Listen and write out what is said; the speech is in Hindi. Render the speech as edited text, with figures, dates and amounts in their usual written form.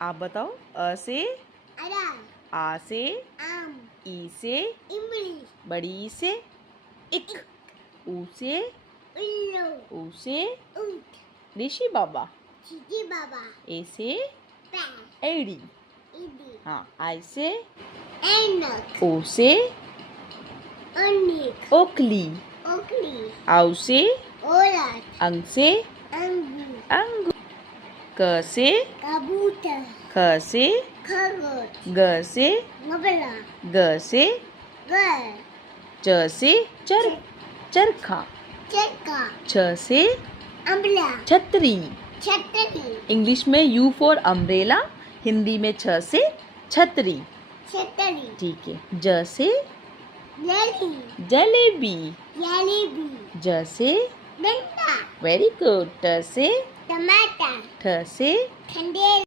आप बताओ। अ से अनार, आ से आम, ई से इमली, बड़ी से इक ऊ से उल्लू, ऊ से ऊंट, ऋषि बाबा चीटी बाबा, ए से पैर, एड़ी। ईडी, हाँ आई से ऐनक, ओ से अनिक, ओकली ओकली, आउ से औरत, अंग से अंगूर, अंगूर क से कबूतर, ख से खरगोश, ग से गबला, ग से घर, च से चरखा चक्का, छ से अमला, छतरी। छतरी, इंग्लिश में यू फॉर अम्ब्रेला, हिंदी में छ से छतरी। छतरी, ठीक है। ज से जली, जलेबी जलेबी, ज से डंडा, वेरी गुड। ट से टमाटर, ठ से ठंडे